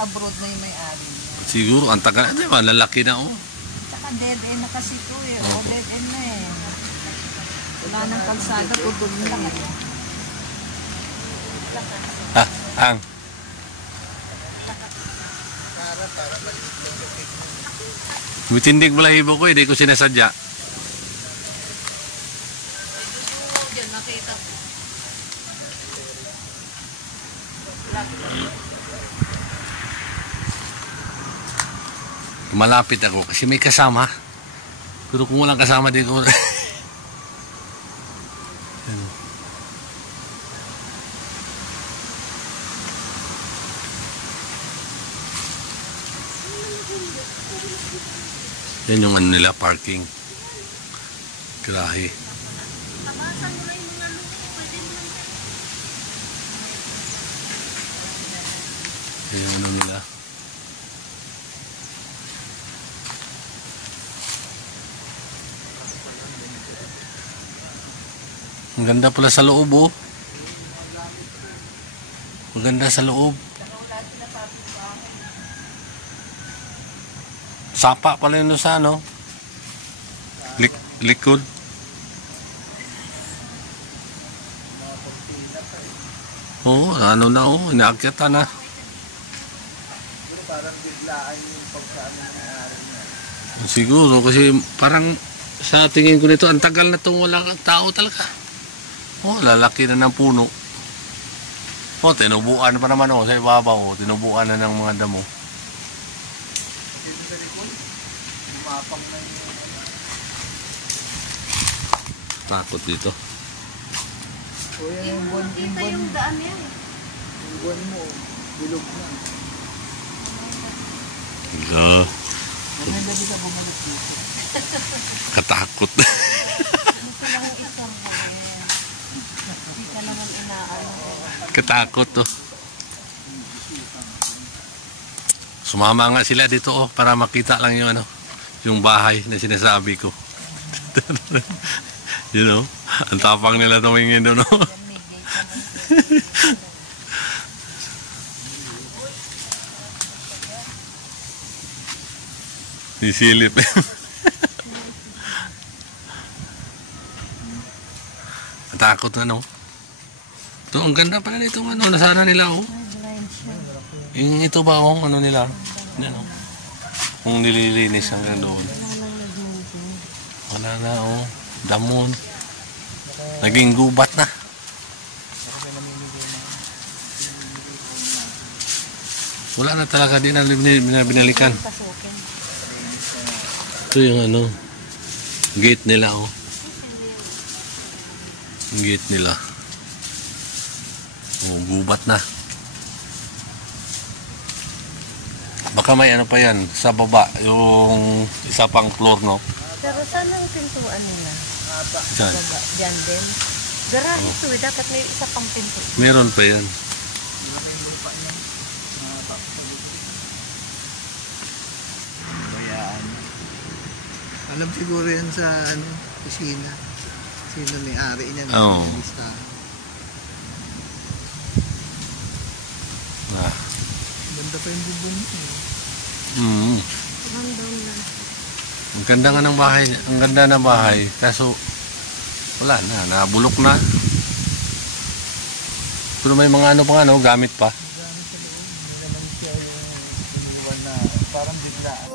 nasa-abroad na yung may-ari niya. Siguro, ang tagal na, lalaki na oh. Saka dead end na kasi ito eh. O, dead end na eh. Wala nang kalsada, udol na lang eh. Ha? Ang? Mitindig balahibo ko, hindi ko sinasadya. Diyan, nakita ko. Malapit ako kasi may kasama. Pero kung walang kasama din ko. Yan yung ano nila, parking. Grahe. Yan yung ano nila. Ang ganda pala sa loob oh. Maganda sa loob. Sapa pala yun sa ano. Likod. Oo, ano na oh. Inaakyatan na. Parang biglaan yung pagkaan ng nangyari niya. Siguro kasi parang sa tingin ko nito ang tagal na itong walang tao talaga. Oh, lalaki na ng puno. Oh, tinubuan pa naman oh sa ibabaw. Tinubuan na ng mga damo. Dito sa likod, lumapang na yung Takot dito. o yan yung buwan, Yung daan yan eh. yung buwan mo, bilog na. Hello. Maganda di ka bumalik dito. Katakot. Ano ka lang isang huli. Hindi ka naman inaano. Katakot to. Sumama nga sila dito oh para makita lang yung ano, yung bahay na sinasabi ko. You know, ang tapang nila tumingin doon oh. Nisilip. Takot na no. Ito, ang ganda pala nito ano, nasana nila oh. Yung ito ba oh, ano nila? Yan oh. Kung nililinis hanggang doon. Wala na oh. Damon. Naging gubat na. Wala na talaga din na binalikan. Ito yung ano, gate nila oh. Yung gate nila. Oh, gubat na. Baka may ano pa yan sa baba, yung isa pang floor no. Pero saan ang pintuan nila? Diyan. Diyan din. Garahe ito eh. Dapat may isa pang pinto. Meron pa yan. Bayaan. Alam siguro yan sa ano, kusina. Sino may-ari niya na Oo. listahan. Ah. Ganda pa yung bubon niya. Random lang. Ang ganda nga ng bahay. Ang ganda ng bahay. Kaso, wala na. Nabulok na. Pero may mga ano pa nga, no? Gamit pa. Gamit sa loob. Hindi naman siya yung luwan na parang biglaan.